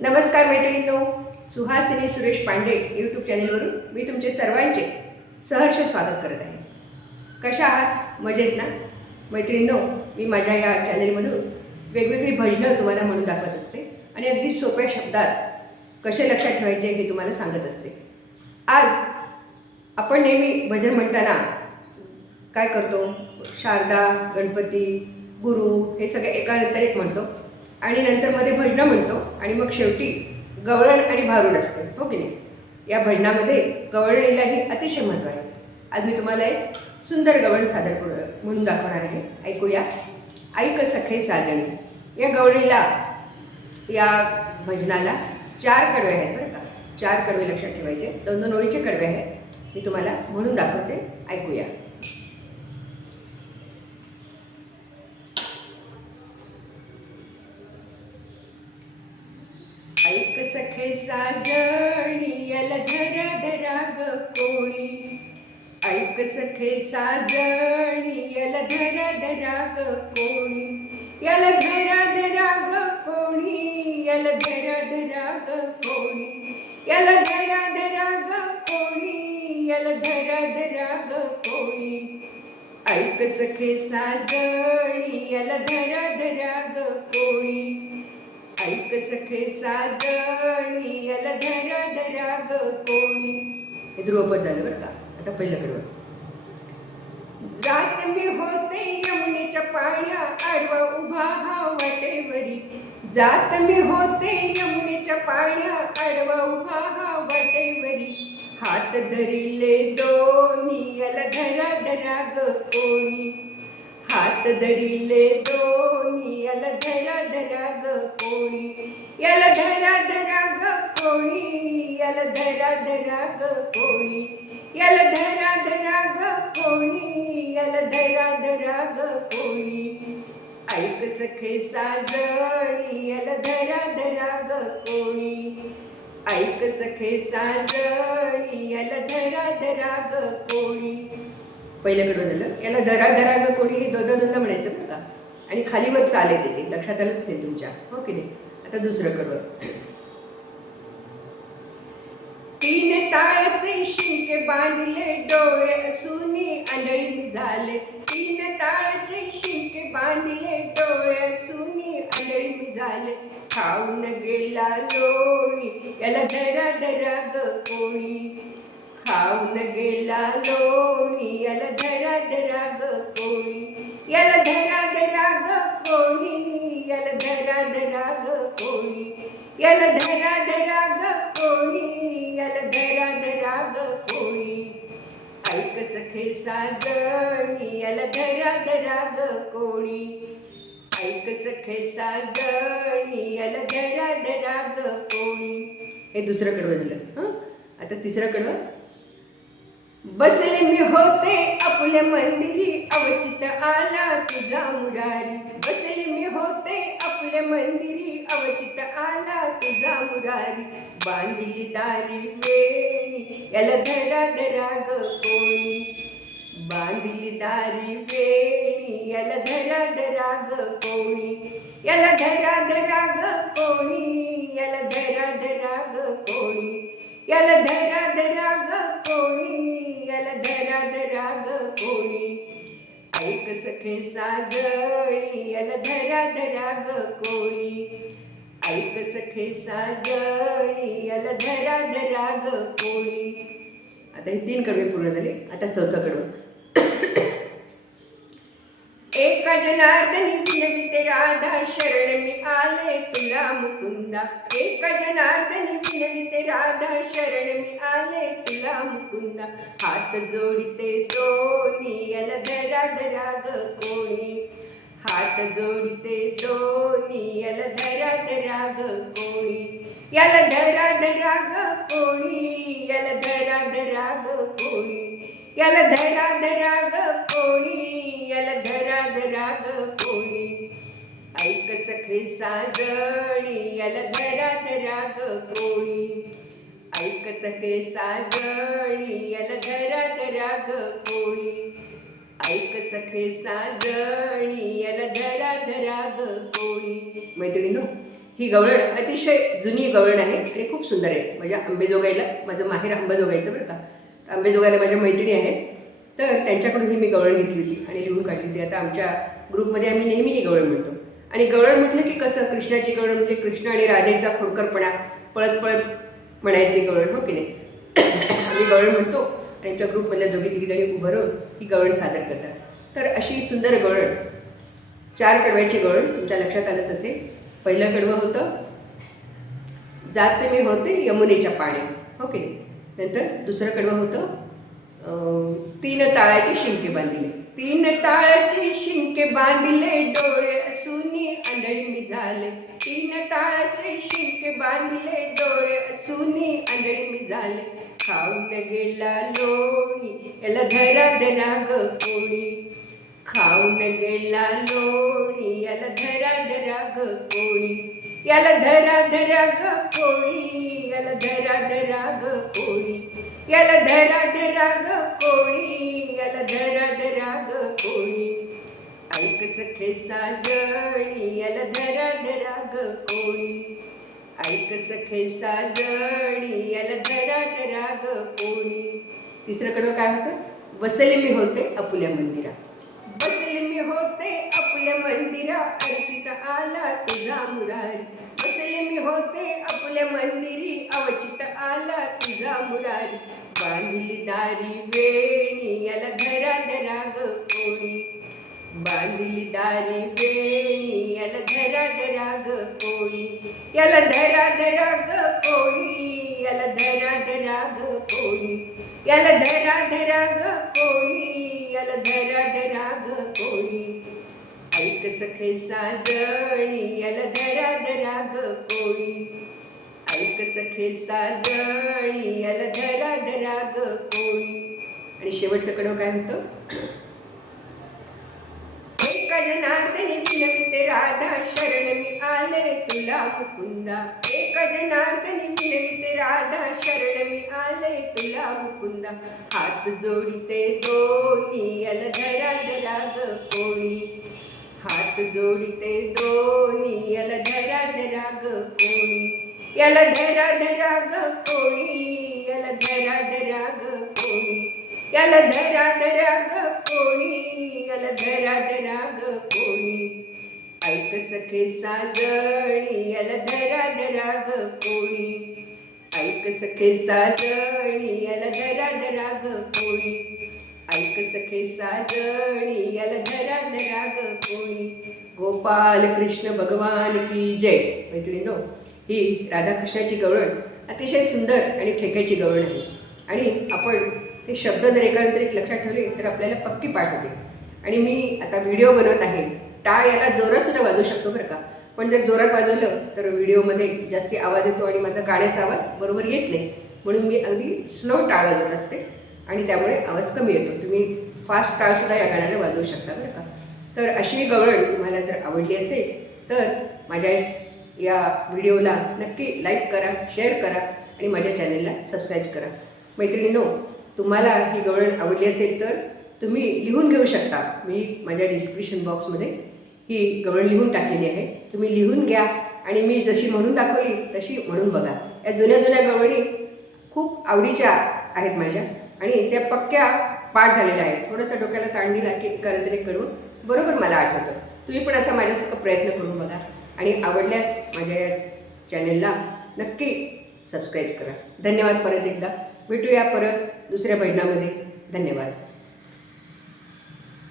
नमस्कार मैत्रिणींनो सुहासिनी सुरेश पांडे यूट्यूब चॅनेलवरून मी तुमचे सर्वांचे सहर्ष स्वागत करत आहे. कशा आहात? मजेत ना? मैत्रिणींनो मी माझ्या या चॅनेलमधून वेगवेगळी भजनं तुम्हाला म्हणून दाखवत असते आणि अगदी सोप्या शब्दात कसे लक्षात ठेवायचे हे तुम्हाला सांगत असते. आज आपण नेहमी भजन म्हणताना काय करतो? शारदा गणपती गुरु हे सगळे एकानंतर एक म्हणतो आणि नंतर मध्ये भजनं म्हणतो. आणि मग शेवटी गवळण आणि भारूड असते हो की नाही? या भजनामध्ये गवळणीलाही अतिशय महत्त्व आहे. आज मी तुम्हाला एक सुंदर गवळण सादर करू म्हणून दाखवणार आहे. ऐकूया. ऐक सखे साजणी या गवळीला या भजनाला चार कडवे आहेत बरं का. चार कडवे लक्षात ठेवायचे. दोन दोन ओळीचे कडवे आहेत. मी तुम्हाला म्हणून दाखवते. ऐकूया. साजणी यल धरा धरा ग कोणी. ऐक सखे साजणी यल धरा धरा ग कोणी. याला धरा धरा ग कोणी यल धरा धरा ग कोणी. याला धरा धरा ग कोणी यल धरा धरा ग कोणी. ऐक सखे साजणी यल धरा धरा ग कोणी. ऐक सखे साजणी याला धरा धरा ग कोणी. हे ध्रुवपद झालं बरं का? आता पहिलं कडवं. जात मी होते यमुनेच्या पाण्या आडवा उभा हा वाटेवरी. जात मी होते यमुनेच्या पाण्या आडवा उभा हा वाटेवरी. हात धरिले दोन्ही याला धरा धरा ग कोणी. हात धरिले दोन्ही याला धरा धरा ग कोणी. याला धरा धरा ग कोणी. याला धरा धरा ग कोणी. याला धरा धरा ग कोणी. याला धरा धरा ग कोणी. ऐक सखे साजणी याला धरा धरा ग कोणी. ऐक सखे साजणी याला धरा धरा ग कोणी. पहिलं कडवं झालं. याला धरा धरा ग कोणी हे दोनदा दोनदा म्हणायचं बरं का. आणि खालीवर चाल आहे त्याची. लक्षात आलंच असेल तुमच्या. हो की नाही? आता दुसरं कडवं. तीन ताळचे शिंके बांधले डोळे असूनी आंधळी झाले. तीन ताळाचे शिंके बांधले डोळे असूनी आंधळी झाले. खाऊन गेला लोणी याला धरा धरा ग कोणी. खाऊन गेला लोणी याला धरा धरा ग कोणी याला धरा धरा ग कोणी याला धरा धरा ग कोणी याला धरा धरा ग कोणी याला धरा धरा ग कोणी ऐक सखे साजणी याला धरा धरा ग कोणी ऐक सखे साजणी याला धरा धरा ग कोणी हे दुसरं कडवं झालं. हं? आता तिसरं कडवं. बसले मी होते आपल्या मंदिरी अवचित आला तुझा मुरारी. बसले मी होते आपल्या मंदिरी अवचित आला तुझा मुरारी. बांधली दारी वेणी याला धरा धरा ग कोणी. बांधली दारी वेणी याला धरा धरा ग कोणी. याला धरा धरा ग कोणी याला धरा धरा ग कोणी. याला धरा धरा ग कोणी. याला राग कोणी? ऐक सखे साजणी याला धराध राग कोणी? ऐक सखे साजणी याला धराध राग कोणी? आता हे तीन कडवे पूर्ण झाले आता चौथा कडवं. एका जनार्दनी विनविते राधा शरण मी आले तुला मुकुंदा. एका जनार्दनी विनविते राधा शरण मी आले तुला हात जोडिते दोन्ही याला धरा धरा ग कोणी. हात जोडिते दोन्ही याला धरा धरा ग कोणी. याला धरा धरा ग कोणी याला धरा धरा ग कोणी. याला धरा धरा ग कोणी याला धरा धरा ग कोणी. ऐक सखे साजणी यल धरा धरा ग कोणी. ऐकत सखे साजणी याला धरा धरा ग कोणी ऐक सखे साजणी याला धरा धरा ग कोणी मैत्रिणीनो ही गवळण अतिशय जुनी गवळण आहे आणि खूप सुंदर आहे. माझ्या आंबेजोगाईला माझं माहेर आंबेजोगाईचं बरं का. तर आंबेजोगाईला माझ्या मैत्रिणी आहेत. तर त्यांच्याकडून ही मी गवळण घेतली होती आणि लिहून काढली होती. आता आमच्या ग्रुपमध्ये आम्ही नेहमी ही गवळण म्हणतो. आणि गवळण म्हटलं की कसं? कृष्णाची गवळण म्हणजे कृष्ण आणि राधेचा खोडकरपणा. पळत पळत म्हणायची गवळण हो की नाही? आम्ही गवळण म्हणतो आणि आमच्या ग्रुपमधल्या दोघी तिघी जणी उभं राहून ही गवळण सादर करतात. तर अशी सुंदर गवळण चार कडव्याची गवळण तुमच्या लक्षात आलंच असेल. पहिलं कडवं होतं जात मी होते यमुनेच्या पाण्यात हो की नाही? नंतर दुसरं कडवं होतं तीन ताळाचे शिंके बांधिले. तीन ताळाचे शिंके बांधिले डोळे सुनी आंधळी झाले तीन ताळाचे शिंक बांधले डोळे सुनी आंधळी मी झाले. खाऊन गेला लोणी याला धरा धरा ग कोणी. खाऊन गेला लोणी याला धरा धरा ग कोणी. याला धरा धरा ग कोळी याला धरा धरा ग कोळी याला धरा धरा ग कोळी याला धरा धरा ग कोळी ऐक सखे साजणी याला धरा धरा ग कोणी ऐक सखे साजणी याला धरा धरा ग कोणी तिसरं कडवं काय होतं? बसले मी होते अपुल्या मंदिरा बसले मी होते आपल्या मंदिरा अर्पित आला तुझा मुरारी. बसले मी होते आपल्या मंदिरी. अवचित आला तुझा मुरारी. बांधली दारी वेणी याला धरा धरा ग कोणी बांधली दारी वेणी याला धरा धरा ग पोळी याला धरा धरा ग पोळी याला धरा धरा ग पोळी याला धरा धरा ग पोळी याला धरा धरा ग पोळी ऐक सखे साजणी याला धरा धरा ग पोळी ऐक सखे साजणी याला धरा धरा ग पोळी आणि शेवटचं कडव काय होतं? जनार्दनी विनविते राधा शरण मी आले तुला मुकुंदा. एका जनार्दनी विनविते राधा शरण मी आले तुला मुकुंदा. हात जोडिते दोन्ही याला धरा ग कोणी. हात जोडिते दोन्ही याला धरा धरा ग कोणी. याला धरा धरा ग कोणी याला धरा धरा ग कोणी. याला धरा धरा ग कोणी. याला धरा धरा ग कोणी ऐक सखे साजणी याला धरा धरा ग कोणी ऐक सखे साजणी याला धरा धरा ग कोणी ऐक सखे साजणी याला धरा धरा ग कोणी गोपाल कृष्ण भगवान की जय. मैत्रिणीनो ही राधाकृष्णाची गवळण अतिशय सुंदर आणि ठेक्याची गवळण आहे. आणि आपण ते शब्द जर एकांतरित लक्षात ठेवले तर आपल्याला पक्की पाठ होते. आणि मी आता व्हिडिओ बनवत आहे. टाळ याला जोरात सुद्धा वाजवू शकतो बरं का? पण जर जोरात वाजवलं तर व्हिडिओमध्ये जास्ती आवाज येतो आणि माझा गाण्याचा आवाज बरोबर येत नाही. म्हणून मी अगदी स्लो टाळ वाजवत असते आणि त्यामुळे आवाज कमी येतो. तुम्ही फास्ट टाळसुद्धा या गाण्याला वाजवू शकता बरं का? तर अशी गवळण तुम्हाला जर आवडली असेल तर माझ्या या व्हिडिओला नक्की लाईक करा शेअर करा आणि माझ्या चॅनलला सबस्क्राईब करा. मैत्रिणीनो तुम्हाला ही गवळण आवडली असेल तर तुम्ही लिहून घेऊ शकता. मी माझ्या डिस्क्रिप्शन बॉक्समध्ये ही गवळण लिहून टाकलेली आहे. तुम्ही लिहून घ्या आणि मी जशी म्हणून दाखवली तशी म्हणून बघा. या जुन्या जुन्या गवळणी खूप आवडीच्या आहेत माझ्या आणि त्या पक्क्या पाठ झालेल्या आहेत. थोडंसं डोक्याला ताण दिला की एकानंतर करून बरोबर मला आठवतं. तुम्ही पण असा माझ्यासारखं प्रयत्न करून बघा आणि आवडल्यास माझ्या या चॅनलला नक्की सबस्क्राईब करा. धन्यवाद परत एकदा. भेटूया परत दुसऱ्या भजनामध्ये धन्यवाद.